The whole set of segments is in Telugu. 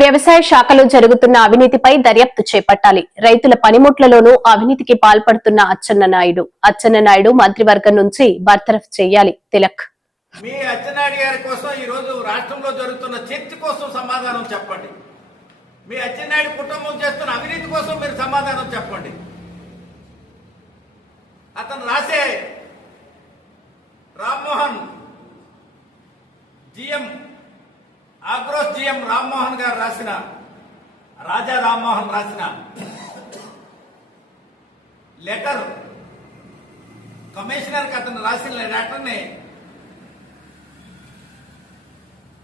వ్యవసాయ శాఖలో జరుగుతున్న అవినీతిపై దర్యాప్తు చేపట్టాలి. రైతుల పనిముట్లలోనూ అవినీతికి పాల్పడుతున్న అచ్చెన్న నాయుడు. అచ్చెన్న నాయుడు మంత్రివర్గం నుంచి బర్తరఫ్ చేయాలి. తిలక్. మీ అచ్చెన్నాయుడు గారి కోసం ఈ రోజు రాష్ట్రంలో జరుగుతున్న చర్చ కోసం సమాధానం చెప్పండి. మీ అచ్చెన్నాయుడు కుటుంబం చేస్తున్న అవినీతి కోసం మీరు సమాధానం చెప్పండి. అతను రాసే రామ్మోహన్ జిఎం ఆగ్రోస్ రామ్మోహన్ గారు రాసిన రాజా రామ్మోహన్ రాసిన లెటర్ కమిషనర్కి అతను రాసిన లెటర్ని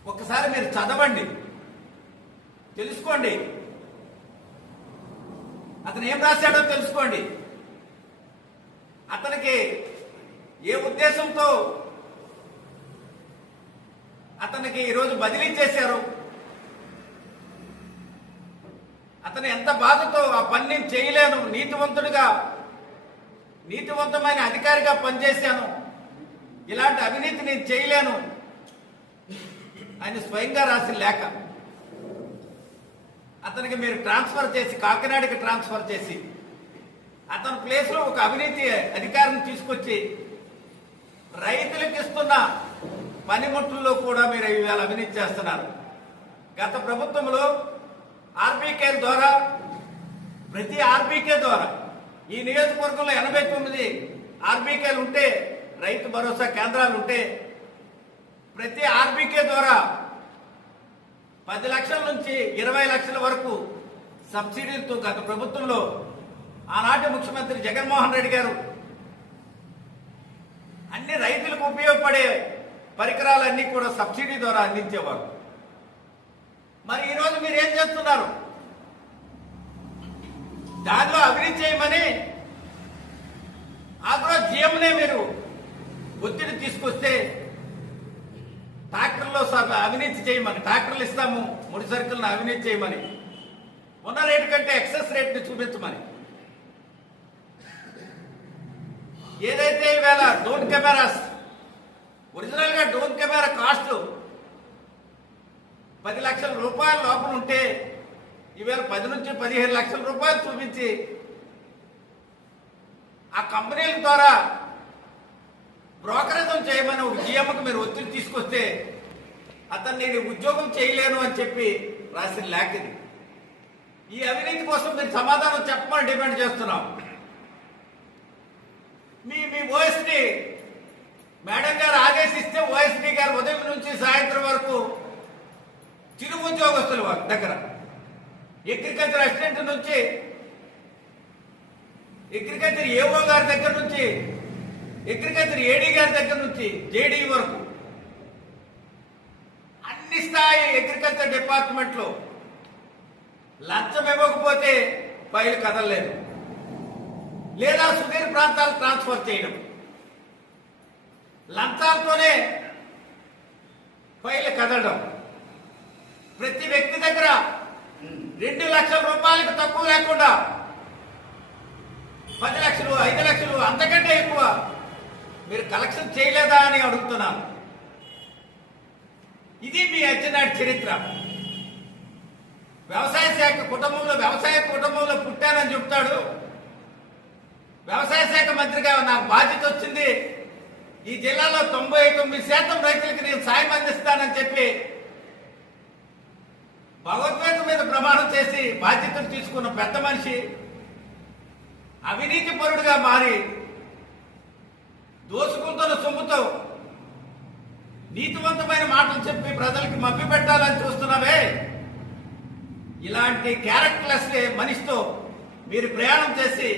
ఒకసారి మీరు చదవండి. తెలుసుకోండి. అతను ఏం రాశాడో తెలుసుకోండి. అతనికి ఏ ఉద్దేశంతో అతనికి ఈరోజు బదిలీ చేశారు? అతను ఎంత బాధతో ఆ పని నేను చేయలేను నీతివంతుడిగా నీతివంతమైన అధికారిగా పనిచేశాను. ఇలాంటి అవినీతి నేను చేయలేను. ఆయన స్వయంగా రాసిన లేఖ. అతనికి మీరు ట్రాన్స్ఫర్ చేసి కాకినాడకి ట్రాన్స్ఫర్ చేసి అతని ప్లేస్లో ఒక అవినీతి అధికారిని తీసుకొచ్చి రైతులకు ఇస్తున్న పనిముట్లలో కూడా మీరు ఇవాళ అవినీతి చేస్తున్నారు. గత ప్రభుత్వంలో ఆర్బీకే ద్వారా ప్రతి ఆర్బీకే ద్వారా ఈ నియోజకవర్గంలో ఎనభై తొమ్మిది ఆర్బీకేలు ఉంటే రైతు భరోసా కేంద్రాలు ఉంటే ప్రతి ఆర్బీకే ద్వారా పది లక్షల నుంచి ఇరవై లక్షల వరకు సబ్సిడీలతో గత ప్రభుత్వంలో ఆనాటి ముఖ్యమంత్రి జగన్మోహన్ రెడ్డి గారు అన్ని రైతులకు ఉపయోగపడే పరికరాలన్నీ కూడా సబ్సిడీ ద్వారా అందించేవారు. మరి ఈరోజు మీరు ఏం చేస్తున్నారు? దానిలో అభివృద్ధి చేయమని ఆగ్రో జిఎంనే మీరు ఒత్తిడి తీసుకొస్తే ట్రాక్టర్లో అవినీతి చేయమని ట్రాక్టర్లు ఇస్తాము ముడి సరుకులను అవినీతి చేయమని ఉన్న రేటు కంటే ఎక్సెస్ రేట్ని చూపించమని. ఏదైతే ఈవేళ డ్రోన్ కెమెరాస్ ఒరిజినల్గా డ్రోన్ కెమెరా కాస్ట్ పది లక్షల రూపాయల లోపల ఉంటే ఈవేళ పది నుంచి పదిహేను లక్షల రూపాయలు చూపించి ఆ కంపెనీల ద్వారా బ్రోకరేజం చేయమని ఒక జీఎంకు మీరు ఒత్తిడి తీసుకొస్తే అతను నేను ఉద్యోగం చేయలేను అని చెప్పి రాసిన లేఖ ఇది. ఈ అవినీతి కోసం మీరు సమాధానం చెప్పమని డిమాండ్ చేస్తున్నాం. మీ మీ ఓఎస్డి మేడం గారు ఆదేశిస్తే ఓఎస్డి గారు ఉదయం నుంచి సాయంత్రం వరకు ఉద్యోగస్తులు వారి దగ్గర. అగ్రికల్చర్ అసిస్టెంట్ నుంచి అగ్రికల్చర్ ఏఓ గారి దగ్గర నుంచి అగ్రికల్చర్ ఏడీ గారి దగ్గర నుంచి జేడీ వరకు అన్ని స్థాయి అగ్రికల్చర్ డిపార్ట్మెంట్లో లంచం ఇవ్వకపోతే ఫైల్ కదలలేదు. లేదా సుదీర ప్రాంతాలు ట్రాన్స్ఫర్ చేయడం. లంచాలతోనే ఫైల్ కదలడం ప్రతి వ్యక్తి దగ్గర రెండు లక్షల రూపాయలకు తక్కువ లేకుండా పది లక్షలు ఐదు లక్షలు అంతకంటే ఎక్కువ మీరు కలెక్షన్ చేయలేదా అని అడుగుతున్నాను. ఇది మీ అచ్చనాటి చరిత్ర. వ్యవసాయ శాఖ కుటుంబంలో వ్యవసాయ కుటుంబంలో పుట్టానని చెప్తాడు. వ్యవసాయ శాఖ మంత్రిగా నాకు బాధ్యత వచ్చింది. ఈ జిల్లాలో తొంభై తొమ్మిది శాతం రైతులకు నేను సాయం అందిస్తానని చెప్పి భగవద్గీత మీద ప్రమాణం చేసి బాధ్యతలు తీసుకున్న పెద్ద మనిషి అవినీతి పరుడుగా మారి దోసుకుంటున్న సొమ్ముతో నీతివంతమైన మాటలు చెప్పి ప్రజలకి మభ్య పెట్టాలని చూస్తున్నావే ఇలాంటి క్యారెక్టర్లెస్ మనిషితో మీరు ప్రయాణం చేసి